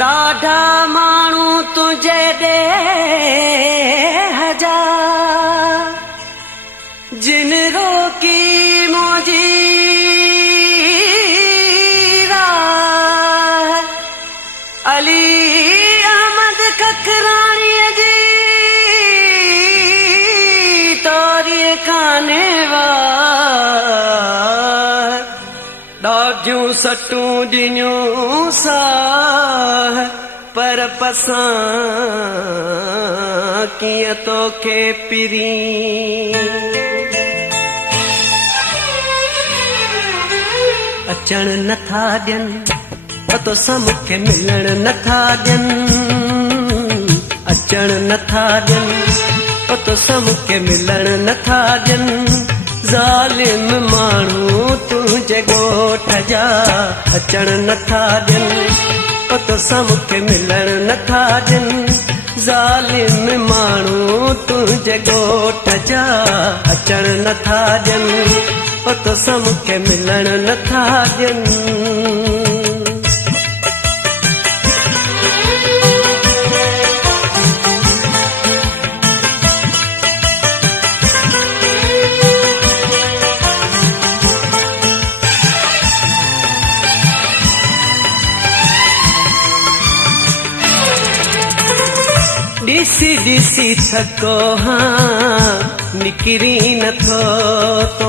ॾाढा माण्हू तुंहिंजे ॾेह जा जिन रोकी मुंहिंजी राह अली अहमद खखराणीअ जी तोरीअ काने ॾाढियूं सटूं ॾिनियूं साह पर पसां कीअं तोखे पिरी अचण नथा ॾियनि तोसां मूंखे मिलण नथा ॾियनि अचण नथा ॾियनि तोसां मूंखे मिलण नथा ॾियनि ज़ालिम माण्हू तुंहिंजे ॻोठ जा अचण नथा ॾियनि तोसां मूंखे मिलण नथा ॾियनि ज़ालिम माण्हू तुंहिंजे ॻोठ जा अचण नथा ॾियनि तोसां मूंखे मिलण नथा ॾियनि ॾिसी ॾिसी थको हाँ निकिरी नथो तो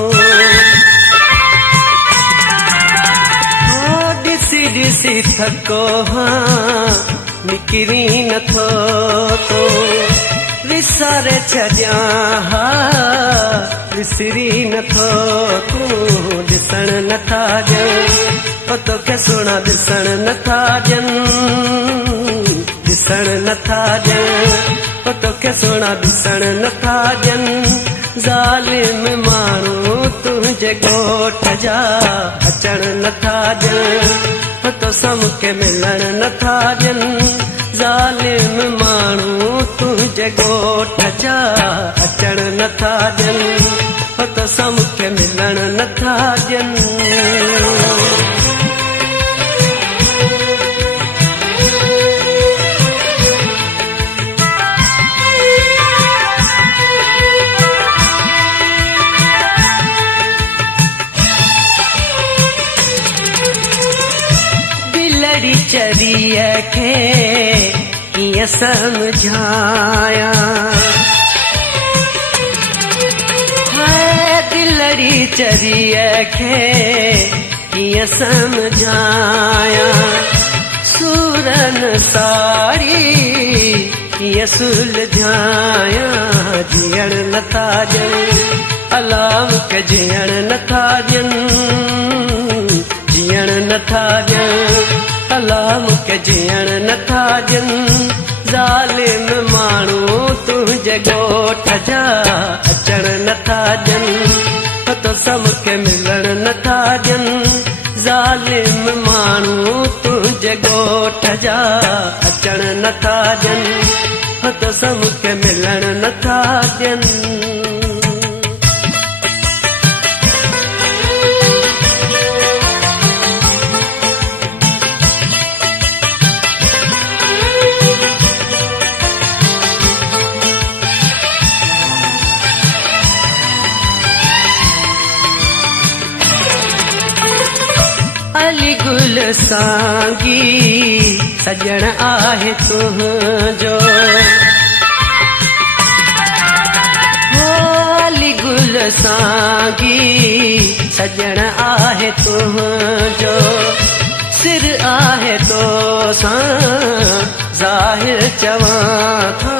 ॾिसी ॾिसी थको हाँ निकिरी नथो तो विसारे छॾियां हा विसरी नथो तूं ॾिसण नथा ॾियनि तोखे सुहिणा ॾिसण नथा ॾियनि ॾिसण नथा ॾियनि तोखे सुहिणा ॾिसण नथा ॾियनि ज़ालिम माण्हू तुंहिंजे ॻोठ जा अचण नथा ॾियनि तोसां मूंखे मिलण नथा ॾियनि ज़ालिम माण्हू तुंहिंजे ॻोठ जा अचण नथा ॾियनि तोसां मूंखे मिलण नथा ॾियनि चरीअ खे कीअं सम्झाया दिलड़ी चरीअ खे कीअं सम्झाया सूरन साड़ी कीअं सुलझाया जीअण नथा ॾियनि अलाह मूंखे जीअण नथा ॾियनि जीअण नथा ॾियनि अलाह मूंखे जीअण नथा ॾियनि ज़ालिम माण्हू तुंहिंजे ॻोठ जा अचण नथा ॾियनि तोसां मूंखे मिलण नथा ॾियनि ज़ालिम माण्हू तुंहिंजे ॻोठ जा अचण नथा ॾियनि तोसां मूंखे मिलण नथा ॾियनि अली गुल सांगी सजण आहे तुंहिंजो अली गुल सांगी सजण आहे तुंहिंजो सिर आहे तोसां ज़ाहिर चवां थो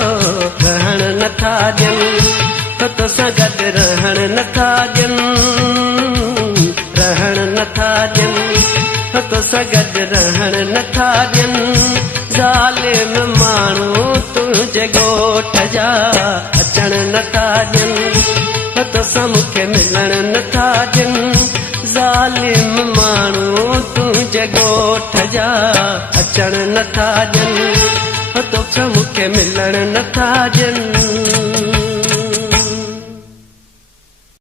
रहण नथा ॾियनि तोसां गॾु रहण नथा ॾियनि रहण नथा ॾियनि तोसां गॾु रहण नथा ॾियनि ज़ालिम माण्हू तुंहिंजे ॻोठ जा अचण नथा ॾियनि तोसां मूंखे मिलण नथा ॾियनि ज़ालिम माण्हू तुंहिंजे ॻोठ जा अचण नथा ॾियनि तोसां मूंखे मिलण नथा ॾियनि